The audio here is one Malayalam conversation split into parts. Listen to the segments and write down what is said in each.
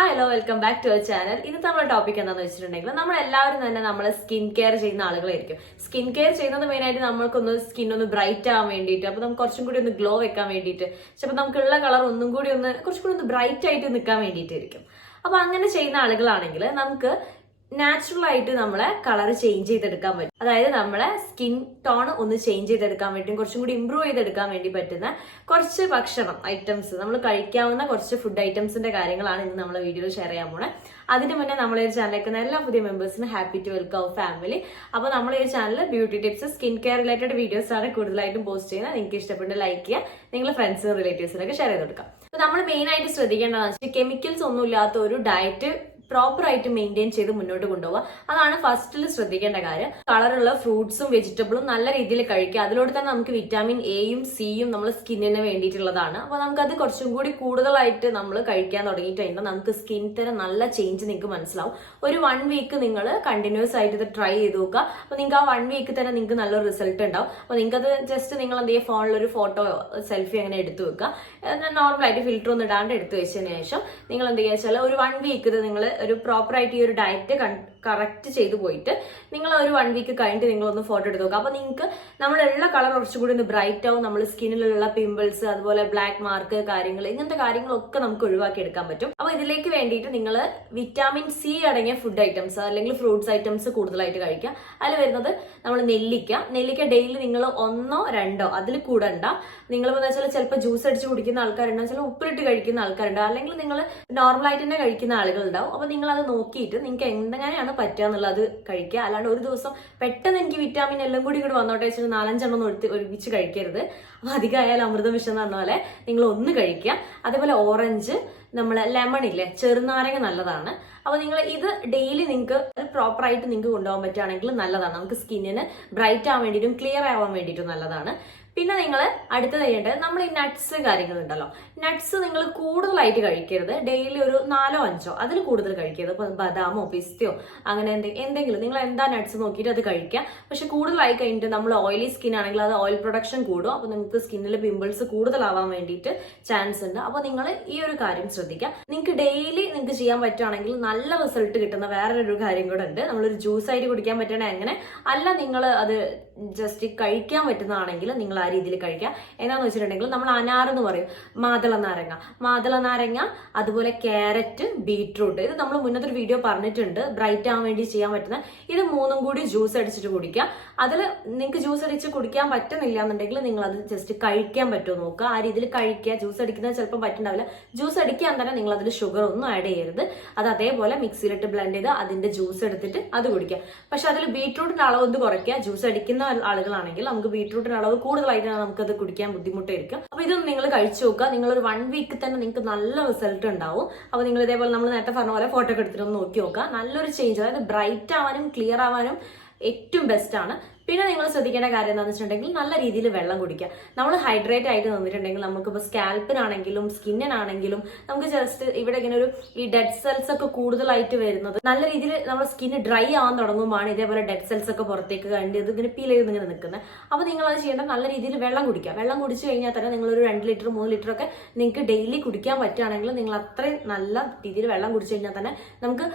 Hi hello welcome back to our channel. ഇന്നത്തെ നമ്മുടെ ടോപ്പിക് എന്താണെന്ന് വെച്ചിട്ടുണ്ടെങ്കിൽ നമ്മളെല്ലാവരും തന്നെ നമ്മൾ സ്കിൻ കെയർ ചെയ്യുന്ന ആളുകളായിരിക്കും. സ്കിൻ കെയർ ചെയ്യുന്നത് മെയിനായിട്ട് നമ്മൾക്കൊന്ന് സ്കിൻ ഒന്ന് ബ്രൈറ്റ് ആവാൻ വേണ്ടിയിട്ട്, അപ്പൊ നമുക്ക് കുറച്ചും കൂടി ഒന്ന് ഗ്ലോ വെക്കാൻ വേണ്ടിയിട്ട്, ചിലപ്പോൾ നമുക്കുള്ള കളർ ഒന്നും കൂടി ഒന്ന് കുറച്ചും കൂടി ഒന്ന് ബ്രൈറ്റ് ആയിട്ട് നിൽക്കാൻ വേണ്ടിയിട്ടായിരിക്കും. അപ്പൊ അങ്ങനെ ചെയ്യുന്ന ആളുകളാണെങ്കിൽ നമുക്ക് നാച്ചുറൽ ആയിട്ട് നമ്മളെ കളർ ചേഞ്ച് ചെയ്തെടുക്കാൻ പറ്റും. അതായത് നമ്മളെ സ്കിൻ ടോൺ ഒന്ന് ചേഞ്ച് ചെയ്തെടുക്കാൻ പറ്റും, കുറച്ചും കൂടി ഇമ്പ്രൂവ് ചെയ്തെടുക്കാൻ വേണ്ടി പറ്റുന്ന കുറച്ച് ഭക്ഷണം ഐറ്റംസ്, നമ്മൾ കഴിക്കാവുന്ന കുറച്ച് ഫുഡ് ഐറ്റംസിന്റെ കാര്യങ്ങളാണ് ഇന്ന് നമ്മളെ വീഡിയോയിൽ ഷെയർ ചെയ്യാൻ പോണേ. അതിന് മുന്നേ നമ്മളെ ഒരു ചാനലിലേക്ക് എല്ലാ പുതിയ മെമ്പേഴ്സിനും happy to welcome our family. അപ്പൊ നമ്മളെ ഈ channel beauty tips, skin care related videos ആണ് കൂടുതലായിട്ടും പോസ്റ്റ് ചെയ്യുന്നത്. നിങ്ങൾക്ക് ഇഷ്ടപ്പെട്ട് ലൈക്ക് ചെയ്യുക, നിങ്ങളുടെ ഫ്രണ്ട്സിനും റിലേറ്റീവ്സിനൊക്കെ ഷെയർ ചെയ്ത് കൊടുക്കാം. അപ്പൊ നമ്മൾ മെയിൻ ആയിട്ട് ശ്രദ്ധിക്കേണ്ടതെന്ന് വെച്ചാൽ കെമിക്കൽസ് ഒന്നും ഇല്ലാത്ത ഒരു ഡയറ്റ് പ്രോപ്പർ ആയിട്ട് മെയിൻറ്റെയിൻ ചെയ്ത് മുന്നോട്ട് കൊണ്ടുപോകുക. അതാണ് ഫസ്റ്റിൽ ശ്രദ്ധിക്കേണ്ട കാര്യം. കളറുള്ള ഫ്രൂട്ട്സും വെജിറ്റബിളും നല്ല രീതിയിൽ കഴിക്കുക. അതിലൂടെ തന്നെ നമുക്ക് വിറ്റാമിൻ എയും സിയും നമ്മുടെ സ്കിന്നിന് വേണ്ടിയിട്ടുള്ളതാണ്. അപ്പൊ നമുക്കത് കുറച്ചും കൂടി കൂടുതലായിട്ട് നമ്മൾ കഴിക്കാൻ തുടങ്ങിയിട്ട് കഴിയുമ്പോൾ നമുക്ക് സ്കിൻ തന്നെ നല്ല ചേഞ്ച് നിങ്ങൾക്ക് മനസ്സിലാവും. ഒരു 1 വീക്ക് നിങ്ങൾ കണ്ടിന്യൂസ് ആയിട്ട് ഇത് ട്രൈ ചെയ്ത് നോക്കുക. അപ്പൊ നിങ്ങൾക്ക് ആ 1 വീക്ക് തന്നെ നിങ്ങൾക്ക് നല്ലൊരു റിസൾട്ട് ഉണ്ടാവും. അപ്പൊ നിങ്ങൾക്ക് അത് ജസ്റ്റ് നിങ്ങൾ എന്ത് ചെയ്യുക, ഫോണിൽ ഒരു ഫോട്ടോ സെൽഫി അങ്ങനെ എടുത്തു വെക്കുക. നോർമലായിട്ട് ഫിൽറ്റർ ഒന്നും ഇടാണ്ട് എടുത്തു വെച്ചതിന് ശേഷം നിങ്ങൾ എന്ത് ചെയ്യുക വെച്ചാൽ ഒരു 1 വീക്ക് നിങ്ങൾ ഒരു പ്രോപ്പർ ആയിട്ട് ഈ ഒരു ഡയറ്റ് കറക്റ്റ് ചെയ്തു പോയിട്ട് നിങ്ങൾ ഒരു 1 വീക്ക് കഴിഞ്ഞിട്ട് നിങ്ങളൊന്ന് ഫോട്ടോ എടുത്ത് നോക്കുക. അപ്പൊ നിങ്ങൾക്ക് നമ്മളുള്ള കളർ കുറച്ചുകൂടി ഒന്ന് ബ്രൈറ്റ് ആവും. നമ്മൾ സ്കിന്നിലുള്ള പിമ്പിൾസ്, അതുപോലെ ബ്ലാക്ക് മാർക്ക് കാര്യങ്ങൾ, ഇങ്ങനത്തെ കാര്യങ്ങളൊക്കെ നമുക്ക് ഒഴിവാക്കി എടുക്കാൻ പറ്റും. അപ്പൊ ഇതിലേക്ക് വേണ്ടിയിട്ട് നിങ്ങൾ വിറ്റാമിൻ സി അടങ്ങിയ ഫുഡ് ഐറ്റംസ് അല്ലെങ്കിൽ ഫ്രൂട്ട്സ് ഐറ്റംസ് കൂടുതലായിട്ട് കഴിക്കുക. അതിൽ വരുന്നത് നമ്മൾ നെല്ലിക്ക ഡെയിലി നിങ്ങൾ 1 or 2 അതിൽ കൂടണ്ട. നിങ്ങൾ വെച്ചാൽ ചിലപ്പോൾ ജ്യൂസ് അടിച്ച് കുടിക്കുന്ന ആൾക്കാരുണ്ടാവും, ചില ഉപ്പിലിട്ട് കഴിക്കുന്ന ആൾക്കാരുണ്ടാവും, അല്ലെങ്കിൽ നിങ്ങൾ നോർമലായിട്ട് തന്നെ കഴിക്കുന്ന ആളുകളുണ്ടാവും. അപ്പൊ നിങ്ങൾ അത് നോക്കിയിട്ട് നിങ്ങൾക്ക് എന്തെങ്ങനെയാണ് പറ്റുക എന്നുള്ളത് കഴിക്കുക. അല്ലാണ്ട് ഒരു ദിവസം പെട്ടെന്ന് എനിക്ക് വിറ്റാമിൻ എല്ലാം കൂടി വന്നോട്ടെ വെച്ചാൽ 4-5 എണ്ണം ഒരുമിച്ച് കഴിക്കരുത്. അപ്പൊ അധികമായാലും അമൃതം വിഷം എന്ന് പറഞ്ഞ പോലെ നിങ്ങൾ ഒന്ന് കഴിക്കുക. അതേപോലെ ഓറഞ്ച്, നമ്മളെ ലെമൺ ഇല്ലേ, ചെറുനാരങ്ങ നല്ലതാണ്. അപ്പൊ നിങ്ങൾ ഇത് ഡെയിലി നിങ്ങൾക്ക് പ്രോപ്പർ ആയിട്ട് നിങ്ങൾക്ക് കൊണ്ടുപോകാൻ പറ്റുകയാണെങ്കിൽ നല്ലതാണ്. നമുക്ക് സ്കിന്നിന് ബ്രൈറ്റ് ആവാൻ വേണ്ടിയിട്ടും ക്ലിയർ ആവാൻ വേണ്ടിയിട്ടും നല്ലതാണ്. പിന്നെ നിങ്ങൾ അടുത്തത് ചെയ്യേണ്ടത്, നമ്മൾ ഈ നട്ട്സ് കാര്യങ്ങളുണ്ടല്ലോ, നട്ട്സ് നിങ്ങൾ കൂടുതലായിട്ട് കഴിക്കരുത്. ഡെയിലി ഒരു 4-5 അതിൽ കൂടുതൽ കഴിക്കരുത്. ഇപ്പൊ ബദാമോ പിസ്തയോ അങ്ങനെ എന്തെങ്കിലും നിങ്ങൾ എന്താ നട്ട്സ് നോക്കിയിട്ട് അത് കഴിക്കുക. പക്ഷെ കൂടുതലായി കഴിഞ്ഞിട്ട് നമ്മൾ ഓയിലി സ്കിൻ ആണെങ്കിൽ അത് ഓയിൽ പ്രൊഡക്ഷൻ കൂടും. അപ്പൊ നിങ്ങൾക്ക് സ്കിന്നിൽ പിമ്പിൾസ് കൂടുതലാവാൻ വേണ്ടിയിട്ട് ചാൻസ് ഉണ്ട്. അപ്പൊ നിങ്ങൾ ഈ ഒരു കാര്യം ശ്രദ്ധിക്കുക. നിങ്ങൾക്ക് ഡെയിലി നിങ്ങൾക്ക് ചെയ്യാൻ പറ്റുകയാണെങ്കിൽ നല്ല റിസൾട്ട് കിട്ടുന്ന വേറൊരു കാര്യം കൂടെ ഉണ്ട്. നമ്മളൊരു ജ്യൂസ് ആയിട്ട് കുടിക്കാൻ പറ്റണേ അങ്ങനെ അല്ല, നിങ്ങൾ അത് ജസ്റ്റ് കഴിക്കാൻ പറ്റുന്നതാണെങ്കിൽ നിങ്ങൾ ആ രീതിയിൽ കഴിക്കുക. എന്താന്ന് വെച്ചിട്ടുണ്ടെങ്കിൽ നമ്മൾ അനാർ എന്ന് പറയും, മാതള നാരങ്ങ, അതുപോലെ ക്യാരറ്റ്, ബീട്രൂട്ട്, ഇത് നമ്മൾ മുന്നത്തെ ഒരു വീഡിയോ പറഞ്ഞിട്ടുണ്ട് ബ്രൈറ്റ് ആവാൻ വേണ്ടി ചെയ്യാൻ പറ്റുന്ന. ഇത് 3ഉം കൂടി ജ്യൂസ് അടിച്ചിട്ട് കുടിക്കുക. അതിൽ നിങ്ങൾക്ക് ജ്യൂസ് അടിച്ച് കുടിക്കാൻ പറ്റുന്നില്ല എന്നുണ്ടെങ്കിൽ നിങ്ങൾ അത് ജസ്റ്റ് കഴിക്കാൻ പറ്റുമോ നോക്കുക. ആ രീതിയിൽ കഴിക്കുക. ജ്യൂസ് അടിക്കുന്നത് ചിലപ്പോൾ പറ്റുന്നുണ്ടാവില്ല. ജ്യൂസ് അടിക്കാൻ തന്നെ നിങ്ങൾ അതിൽ ഷുഗർ ഒന്നും ആഡ് ചെയ്യരുത്. അത് അതേപോലെ മിക്സിയിലിട്ട് ബ്ലെൻഡ് ചെയ്ത് അതിന്റെ ജ്യൂസ് എടുത്തിട്ട് അത് കുടിക്കുക. പക്ഷെ അതിൽ ബീട്രൂട്ടിന്റെ അളവ് ഒന്ന് കുറയ്ക്കുക. ജ്യൂസ് അടിക്കുന്ന ആളുകളാണെങ്കിൽ നമുക്ക് ബീട്രൂട്ടിന്റെ അളവ് കൂടുതലായിട്ട് നമുക്കത് കുടിക്കാൻ ബുദ്ധിമുട്ടായിരിക്കും. അപ്പൊ ഇതൊന്നും നിങ്ങൾ കഴിച്ചു നോക്കുക. നിങ്ങൾ ഒരു 1 വീക്ക് തന്നെ നിങ്ങൾക്ക് നല്ല റിസൾട്ട് ഉണ്ടാവും. അപ്പൊ നിങ്ങൾ ഇതേപോലെ നമ്മൾ നേരത്തെ പറഞ്ഞ പോലെ ഫോട്ടോ ഒക്കെ എടുത്തിട്ട് ഒന്ന് നോക്കി നോക്കുക. നല്ലൊരു ചേഞ്ച്, അതായത് ബ്രൈറ്റ് ആവാനും ക്ലിയർ ആവാനും ഏറ്റവും ബെസ്റ്റ് ആണ്. പിന്നെ നിങ്ങൾ ശ്രദ്ധിക്കേണ്ട കാര്യം എന്താണെന്ന് വെച്ചിട്ടുണ്ടെങ്കിൽ നല്ല രീതിയിൽ വെള്ളം കുടിക്കുക. നമ്മൾ ഹൈഡ്രേറ്റ് ആയിട്ട് നിന്നിട്ടുണ്ടെങ്കിൽ നമുക്കിപ്പോൾ സ്കാൽപ്പിനാണെങ്കിലും സ്കിന്നിനാണെങ്കിലും നമുക്ക് ജസ്റ്റ് ഇവിടെ ഇങ്ങനെ ഒരു ഈ ഡെഡ് സെൽസ് ഒക്കെ കൂടുതലായിട്ട് വരുന്നത് നല്ല രീതിയിൽ നമ്മുടെ സ്കിന്ന് ഡ്രൈ ആവാൻ തുടങ്ങുമ്പോഴാണ് ഇതേപോലെ ഡെഡ് സെൽസ് ഒക്കെ പുറത്തേക്ക് കണ്ട് ഇത് ഇങ്ങനെ പീൽ ചെയ്ത് ഇങ്ങനെ നിൽക്കുന്നത്. അപ്പോൾ നിങ്ങൾ അത് ചെയ്യേണ്ട നല്ല രീതിയിൽ വെള്ളം കുടിക്കുക. വെള്ളം കുടിച്ചു കഴിഞ്ഞാൽ തന്നെ നിങ്ങളൊരു 2 ലിറ്റർ 3 ലിറ്റർ ഒക്കെ നിങ്ങൾക്ക് ഡെയിലി കുടിക്കാൻ പറ്റുകയാണെങ്കിൽ നിങ്ങൾ അത്രയും നല്ല രീതിയിൽ വെള്ളം കുടിച്ചു കഴിഞ്ഞാൽ തന്നെ നമുക്ക്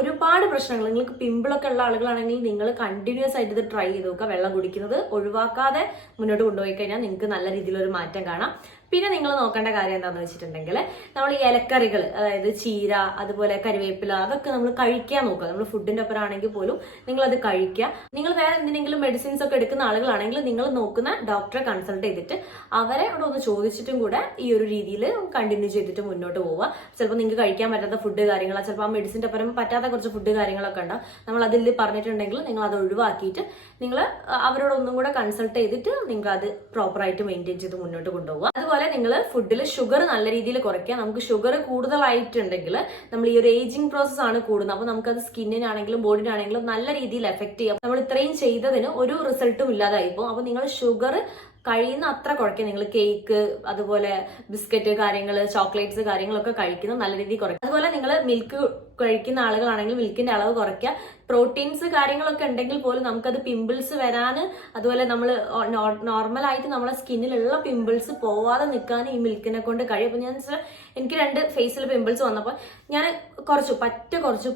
ഒരുപാട് പ്രശ്നങ്ങൾ, നിങ്ങൾക്ക് പിമ്പിളൊക്കെ ഉള്ള ആളുകളാണെങ്കിൽ നിങ്ങൾ കണ്ടിന്യൂസ് ആയിട്ട് ഇത് ട്രൈ നോക്കുക. വെള്ളം കുടിക്കുന്നത് ഒഴിവാക്കാതെ മുന്നോട്ട് കൊണ്ടുപോയി കഴിഞ്ഞാൽ നിങ്ങൾക്ക് നല്ല രീതിയിലൊരു മാറ്റം കാണാം. പിന്നെ നിങ്ങൾ നോക്കേണ്ട കാര്യം എന്താണെന്ന് വെച്ചിട്ടുണ്ടെങ്കിൽ നമ്മൾ ഈ ഇലക്കറികൾ, അതായത് ചീര, അതുപോലെ കറിവേപ്പില, അതൊക്കെ നമ്മൾ കഴിക്കാൻ നോക്കുക. നമ്മൾ ഫുഡിന്റെ ഒപ്പം ആണെങ്കിൽ പോലും നിങ്ങൾ അത് കഴിക്കുക. നിങ്ങൾ വേറെ എന്തെങ്കിലും മെഡിസിൻസ് ഒക്കെ എടുക്കുന്ന ആളുകളാണെങ്കിൽ നിങ്ങൾ നോക്കുന്ന ഡോക്ടറെ കൺസൾട്ട് ചെയ്തിട്ട് അവരെ അവിടെ ഒന്ന് ചോദിച്ചിട്ടും കൂടെ ഈ ഒരു രീതിയിൽ കണ്ടിന്യൂ ചെയ്തിട്ട് മുന്നോട്ട് പോവുക. ചിലപ്പോൾ നിങ്ങൾക്ക് കഴിക്കാൻ പറ്റാത്ത ഫുഡ് കാര്യങ്ങളോ, ചിലപ്പോൾ ആ മെഡിസിന്റെ ഒപ്പം പറ്റാത്ത കുറച്ച് ഫുഡ് കാര്യങ്ങളൊക്കെ ഉണ്ടാവും. നമ്മൾ അതിൽ പറഞ്ഞിട്ടുണ്ടെങ്കിൽ നിങ്ങൾ അത് ഒഴിവാക്കിയിട്ട് നിങ്ങൾ അവരോട് ഒന്നും കൂടെ കൺസൾട്ട് ചെയ്തിട്ട് നിങ്ങൾ അത് പ്രോപ്പറായിട്ട് മെയിൻറ്റെയിൻ ചെയ്ത് മുന്നോട്ട് കൊണ്ടുപോകുക. അതുപോലെ നിങ്ങൾ ഫുഡിൽ ഷുഗർ നല്ല രീതിയിൽ കുറയ്ക്കുക. നമുക്ക് ഷുഗർ കൂടുതലായിട്ടുണ്ടെങ്കിൽ നമ്മൾ ഈ ഒരു ഏജിങ് പ്രോസസ് ആണ് കൂടുന്നത്. അപ്പൊ നമുക്കത് സ്കിന്നിനാണെങ്കിലും ബോഡിനാണെങ്കിലും നല്ല രീതിയിൽ എഫക്ട് ചെയ്യാം. നമ്മൾ ഇത്രയും ചെയ്തതിന് ഒരു റിസൾട്ടും ഇല്ലാതായിപ്പോ. അപ്പൊ നിങ്ങൾ ഷുഗർ കഴിയുന്ന അത്ര കുറയ്ക്കുക. നിങ്ങൾ കേക്ക്, അതുപോലെ ബിസ്ക്കറ്റ് കാര്യങ്ങൾ, ചോക്ലേറ്റ്സ് കാര്യങ്ങളൊക്കെ കഴിക്കുന്നത് നല്ല രീതിയിൽ കുറയ്ക്കുക. അതുപോലെ നിങ്ങൾ മിൽക്ക് കഴിക്കുന്ന ആളുകളാണെങ്കിൽ മിൽക്കിന്റെ അളവ് കുറയ്ക്കുക. പ്രോട്ടീൻസ് കാര്യങ്ങളൊക്കെ ഉണ്ടെങ്കിൽ പോലും നമുക്കത് പിമ്പിൾസ് വരാന്, അതുപോലെ നമ്മൾ നോർമലായിട്ട് നമ്മളെ സ്കിന്നിലുള്ള പിമ്പിൾസ് പോവാതെ നിൽക്കാൻ ഈ മിൽക്കിനെ കൊണ്ട് കഴിയും. അപ്പൊ ഞാൻ എനിക്ക് 2 ഫേസിൽ പിമ്പിൾസ് വന്നപ്പോൾ ഞാൻ കുറച്ചു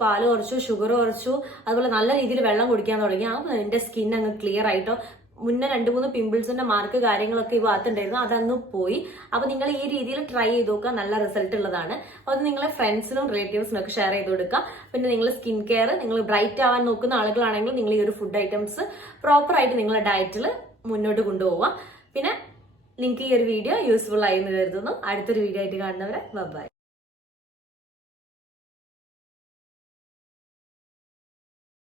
പാല് കുറച്ചു, ഷുഗർ കുറച്ചു, അതുപോലെ നല്ല രീതിയിൽ വെള്ളം കുടിക്കാൻ തുടങ്ങി. ആ എന്റെ സ്കിൻ അങ്ങ് ക്ലിയർ ആയിട്ടോ. മുന്നേ 2-3 പിമ്പിൾസിന്റെ മാർക്ക് കാര്യങ്ങളൊക്കെ ഈ ഭാഗത്തുണ്ടായിരുന്നു, അതങ്ങ് പോയി. അപ്പൊ നിങ്ങൾ ഈ രീതിയിൽ ട്രൈ ചെയ്ത് നോക്കുക, നല്ല റിസൾട്ട് ഉള്ളതാണ്. അത് നിങ്ങളെ ഫ്രണ്ട്സിനും റിലേറ്റീവ്സിനും ഒക്കെ ഷെയർ ചെയ്ത് കൊടുക്കുക. പിന്നെ നിങ്ങൾ സ്കിൻ കെയർ, നിങ്ങൾ ബ്രൈറ്റ് ആവാൻ നോക്കുന്ന ആളുകളാണെങ്കിൽ നിങ്ങൾ ഈ ഒരു ഫുഡ് ഐറ്റംസ് പ്രോപ്പർ ആയിട്ട് നിങ്ങളുടെ ഡയറ്റിൽ മുന്നോട്ട് കൊണ്ടുപോവുക. പിന്നെ നിങ്ങൾക്ക് ഈ ഒരു വീഡിയോ യൂസ്ഫുൾ ആയി എന്ന് കരുതുന്നു. അടുത്തൊരു വീഡിയോ ആയിട്ട് കാണുന്നവരെ ബൈ.